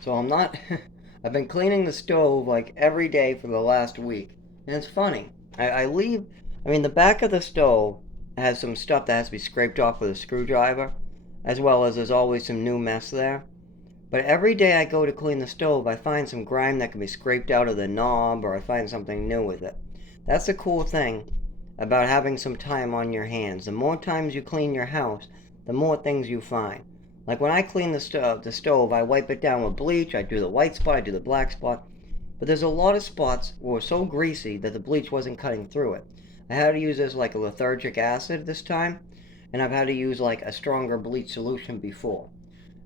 So I'm not. I've been cleaning the stove like every day for the last week, and it's funny. I leave. I mean, the back of the stove has some stuff that has to be scraped off with a screwdriver, as well as there's always some new mess there. But every day I go to clean the stove, I find some grime that can be scraped out of the knob, or I find something new with it. That's the cool thing about having some time on your hands. The more times you clean your house, the more things you find. Like when I clean the stove, I wipe it down with bleach. I do the white spot, I do the black spot. But there's a lot of spots that were so greasy that the bleach wasn't cutting through it. I had to use this like a lithargic acid this time, and I've had to use like a stronger bleach solution before.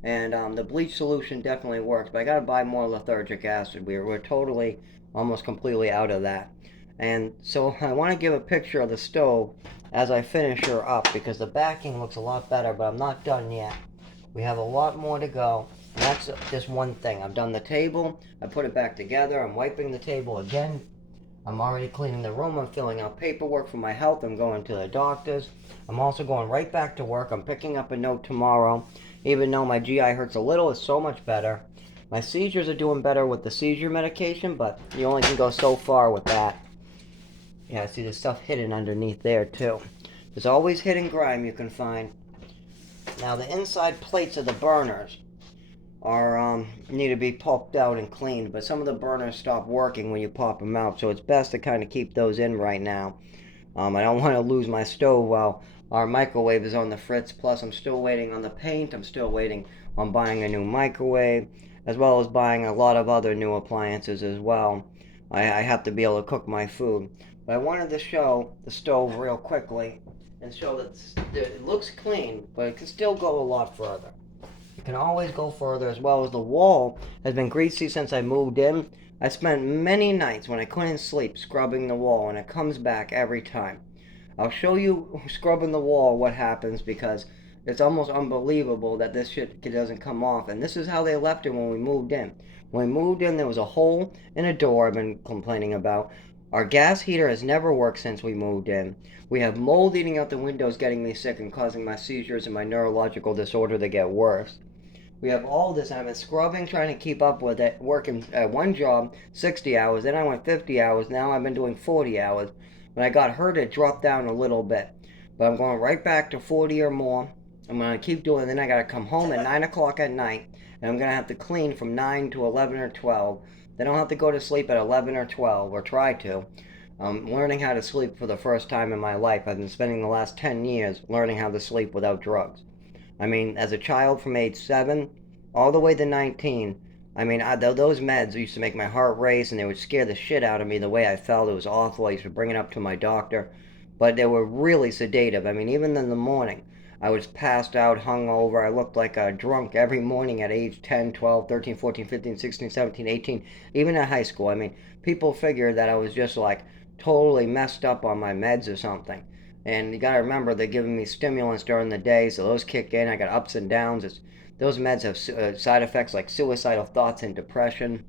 And the bleach solution definitely works, but I gotta buy more lithargic acid. We're totally, almost completely out of that. And so I want to give a picture of the stove as I finish her up because the backing looks a lot better, but I'm not done yet. We have a lot more to go. That's just one thing. I've done the table. I put it back together. I'm wiping the table again. I'm already cleaning the room. I'm filling out paperwork for my health. I'm going to the doctors. I'm also going right back to work. I'm picking up a note tomorrow. Even though my GI hurts a little, it's so much better. My seizures are doing better with the seizure medication, but you only can go so far with that. Yeah, I see there's stuff hidden underneath there too. There's always hidden grime you can find. Now the inside plates of the burners are need to be pulped out and cleaned, but some of the burners stop working when you pop them out, so it's best to kind of keep those in right now. I don't want to lose my stove while our microwave is on the fritz. Plus, I'm still waiting on the paint. I'm still waiting on buying a new microwave, as well as buying a lot of other new appliances as well. I have to be able to cook my food. But I wanted to show the stove real quickly and show that it looks clean, but it can still go a lot further. It can always go further, as well as the wall has been greasy since I moved in. I spent many nights when I couldn't sleep scrubbing the wall, and it comes back every time. I'll show you scrubbing the wall what happens because it's almost unbelievable that this shit doesn't come off. And this is how they left it when we moved in. When we moved in, there was a hole in a door I've been complaining about. Our gas heater has never worked since we moved in. We have mold eating out the windows, getting me sick and causing my seizures and my neurological disorder to get worse. We have all this, and I've been scrubbing, trying to keep up with it, working at one job 60 hours, then I went 50 hours, now I've been doing 40 hours. When I got hurt, it dropped down a little bit, but I'm going right back to 40 or more. I'm going to keep doing it, then I got to come home at 9 o'clock at night, and I'm going to have to clean from 9 to 11 or 12. Then I'll have to go to sleep at 11 or 12, or try to. I'm learning how to sleep for the first time in my life. I've been spending the last 10 years learning how to sleep without drugs. I mean, as a child from age 7 all the way to 19, I mean, those meds used to make my heart race and they would scare the shit out of me the way I felt. It was awful. I used to bring it up to my doctor. But they were really sedative. I mean, even in the morning, I was passed out, hungover. I looked like a drunk every morning at age 10, 12, 13, 14, 15, 16, 17, 18, even at high school. I mean, people figured that I was just like totally messed up on my meds or something. And you gotta remember, they're giving me stimulants during the day, so those kick in. I got ups and downs. Those meds have side effects like suicidal thoughts and depression.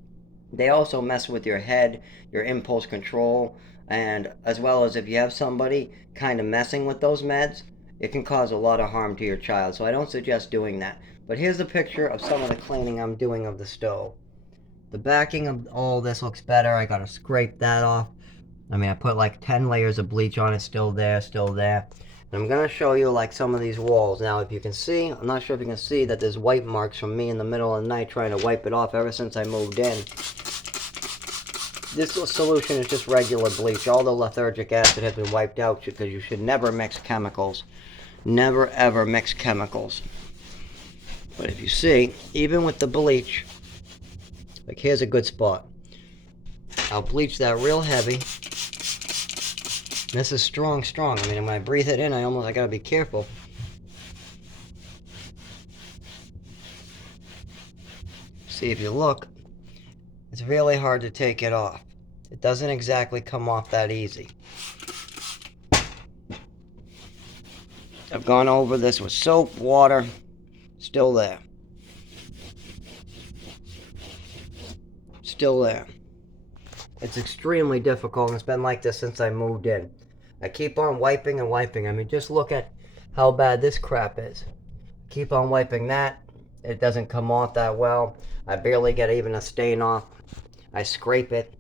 They also mess with your head, your impulse control, and as well as if you have somebody kind of messing with those meds, it can cause a lot of harm to your child. So I don't suggest doing that. But here's a picture of some of the cleaning I'm doing of the stove. The backing of all this looks better. I gotta scrape that off. I mean, I put like 10 layers of bleach on it, still there, still there. And I'm gonna show you like some of these walls. Now, if you can see, I'm not sure if you can see that there's white marks from me in the middle of the night trying to wipe it off ever since I moved in. This solution is just regular bleach. All the lethargic acid has been wiped out because you should never mix chemicals. Never ever mix chemicals. But if you see, even with the bleach, like here's a good spot. I'll bleach that real heavy. This is strong, strong. I mean, when I breathe it in, I gotta be careful. See, if you look, it's really hard to take it off. It doesn't exactly come off that easy. I've gone over this with soap, water, still there. Still there. It's extremely difficult, and it's been like this since I moved in. I keep on wiping and wiping. I mean, just look at how bad this crap is. Keep on wiping that. It doesn't come off that well. I barely get even a stain off. I scrape it.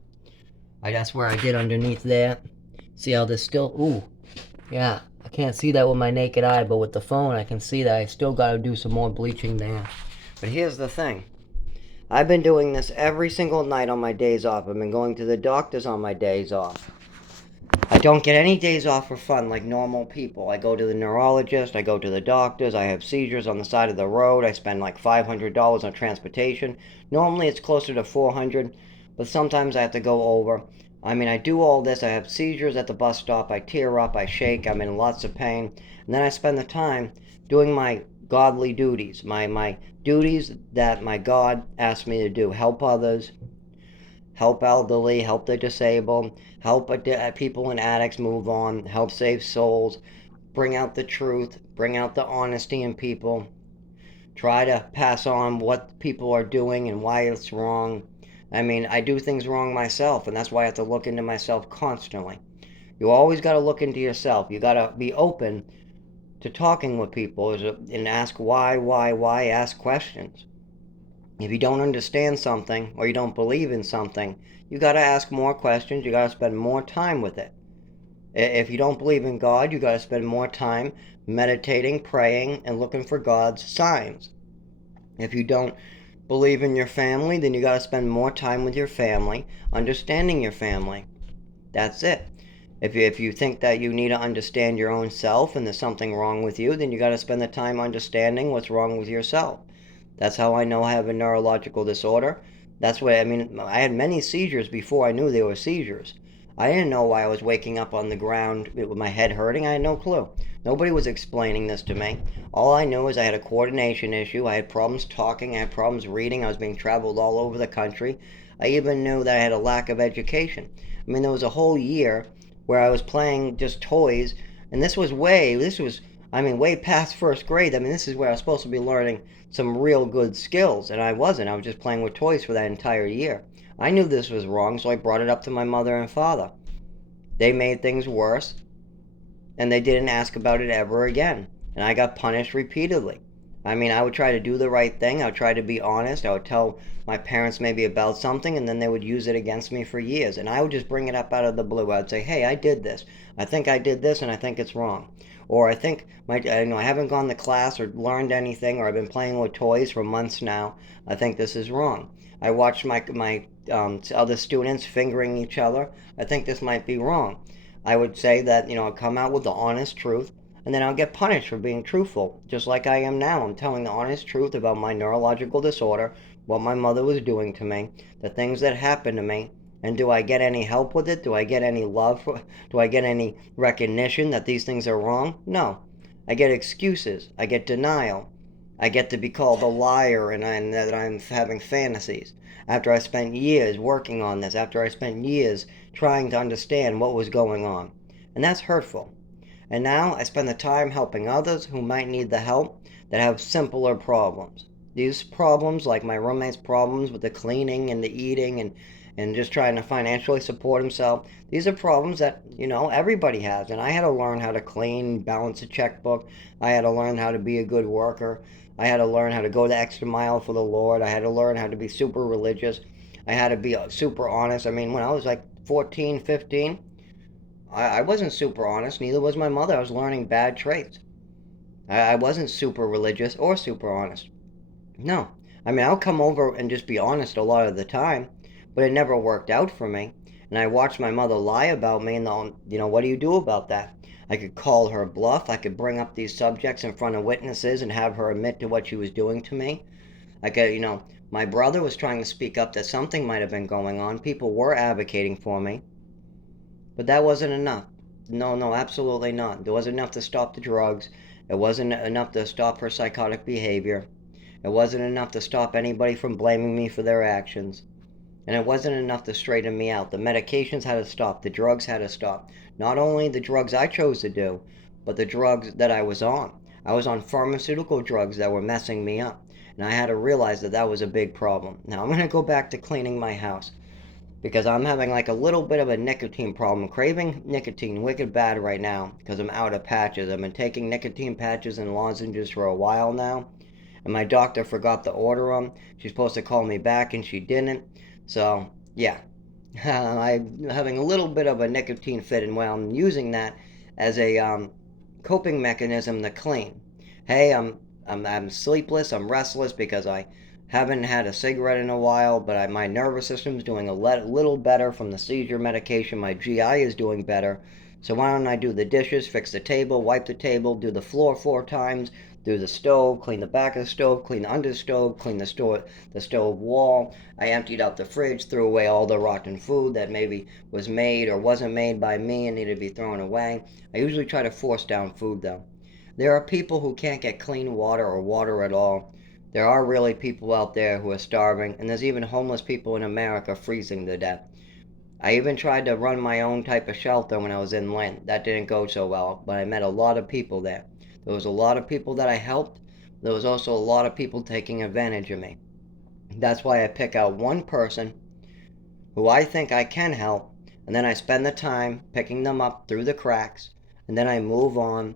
That's where I did underneath there. See how there's still, ooh, yeah. I can't see that with my naked eye, but with the phone I can see that I still gotta do some more bleaching there. But here's the thing. I've been doing this every single night on my days off. I've been going to the doctors on my days off. I don't get any days off for fun like normal people. I go to the neurologist, I go to the doctors, I have seizures on the side of the road, I spend like $500 on transportation. Normally it's closer to $400, but sometimes I have to go over. I mean, I do all this, I have seizures at the bus stop, I tear up, I shake, I'm in lots of pain, and then I spend the time doing my godly duties, my duties that my God asked me to do. Help others, help elderly, help the disabled, help people and addicts move on, help save souls, bring out the truth, bring out the honesty in people, try to pass on what people are doing and why it's wrong. I mean, I do things wrong myself, and that's why I have to look into myself constantly. You always got to look into yourself. You got to be open to talking with people and ask why, ask questions. If you don't understand something or you don't believe in something, you got to ask more questions. You got to spend more time with it. If you don't believe in God, you got to spend more time meditating, praying, and looking for God's signs. If you don't believe in your family, then you got to spend more time with your family, understanding your family. That's it. If you think that you need to understand your own self and there's something wrong with you, then you got to spend the time understanding what's wrong with yourself. That's how I know I have a neurological disorder. That's what I mean. I had many seizures before I knew they were seizures. I didn't know why I was waking up on the ground with my head hurting. I had no clue. Nobody was explaining this to me. All I knew is I had a coordination issue. I had problems talking. I had problems reading. I was being traveled all over the country. I even knew that I had a lack of education. I mean, there was a whole year where I was playing just toys, and I mean, way past first grade. I mean, this is where I was supposed to be learning some real good skills, and I wasn't. I was just playing with toys for that entire year. I knew this was wrong, so I brought it up to my mother and father. They made things worse, and they didn't ask about it ever again. And I got punished repeatedly. I mean, I would try to do the right thing. I would try to be honest. I would tell my parents maybe about something, and then they would use it against me for years. And I would just bring it up out of the blue. I would say, "Hey, I did this. I think I did this, and I think it's wrong." Or I think I haven't gone to class or learned anything, or I've been playing with toys for months now. I think this is wrong. I watched my other students fingering each other. I think this might be wrong. I would say that I'd come out with the honest truth, and then I'll get punished for being truthful, just like I am now. I'm telling the honest truth about my neurological disorder, what my mother was doing to me, the things that happened to me, and do I get any help with it? Do I get any love? Do I get any recognition that these things are wrong? No. I get excuses. I get denial. I get to be called a liar and that I'm having fantasies. After I spent years working on this, after I spent years trying to understand what was going on. And that's hurtful. And now I spend the time helping others who might need the help that have simpler problems. These problems, like my roommate's problems with the cleaning and the eating and just trying to financially support himself, these are problems that, everybody has. And I had to learn how to clean, balance a checkbook. I had to learn how to be a good worker. I had to learn how to go the extra mile for the Lord. I had to learn how to be super religious. I had to be super honest. I mean, when I was like 14, 15, I wasn't super honest. Neither was my mother. I was learning bad traits. I wasn't super religious or super honest. No. I mean, I'll come over and just be honest a lot of the time, but it never worked out for me. And I watched my mother lie about me, and what do you do about that? I could call her bluff. I could bring up these subjects in front of witnesses and have her admit to what she was doing to me. I could, my brother was trying to speak up that something might have been going on. People were advocating for me, but that wasn't enough. No, no, absolutely not. There wasn't enough to stop the drugs. It wasn't enough to stop her psychotic behavior. It wasn't enough to stop anybody from blaming me for their actions. And it wasn't enough to straighten me out. The medications had to stop. The drugs had to stop. Not only the drugs I chose to do, but the drugs that I was on. I was on pharmaceutical drugs that were messing me up. And I had to realize that that was a big problem. Now I'm going to go back to cleaning my house, because I'm having like a little bit of a nicotine problem. Craving nicotine wicked bad right now because I'm out of patches. I've been taking nicotine patches and lozenges for a while now, and my doctor forgot to order them. She's supposed to call me back, and she didn't. So, yeah. I'm having a little bit of a nicotine fit, and while I'm using that as a coping mechanism to clean. Hey, I'm sleepless. I'm restless because I haven't had a cigarette in a while, but my nervous system's doing a little better from the seizure medication. My GI is doing better. So why don't I do the dishes, fix the table, wipe the table, do the floor 4 times, do the stove, clean the back of the stove, clean the under stove, clean the stove wall. I emptied out the fridge, threw away all the rotten food that maybe was made or wasn't made by me and needed to be thrown away. I usually try to force down food though. There are people who can't get clean water or water at all. There are really people out there who are starving, and there's even homeless people in America freezing to death. I even tried to run my own type of shelter when I was in Lent. That didn't go so well, but I met a lot of people there. There was a lot of people that I helped. There was also a lot of people taking advantage of me. That's why I pick out one person who I think I can help, and then I spend the time picking them up through the cracks, and then I move on,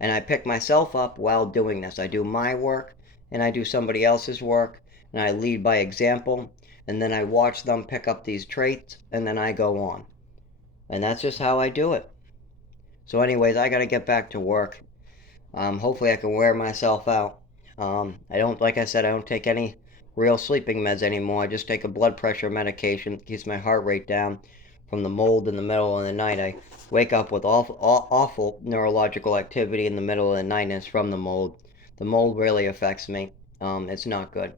and I pick myself up while doing this. I do my work, and I do somebody else's work, and I lead by example, and then I watch them pick up these traits, and then I go on. And that's just how I do it. So, anyways, I gotta get back to work. Hopefully, I can wear myself out. I don't, like I said, I don't take any real sleeping meds anymore. I just take a blood pressure medication, keeps my heart rate down from the mold in the middle of the night. I wake up with awful neurological activity in the middle of the night, and it's from the mold. The mold really affects me. It's not good.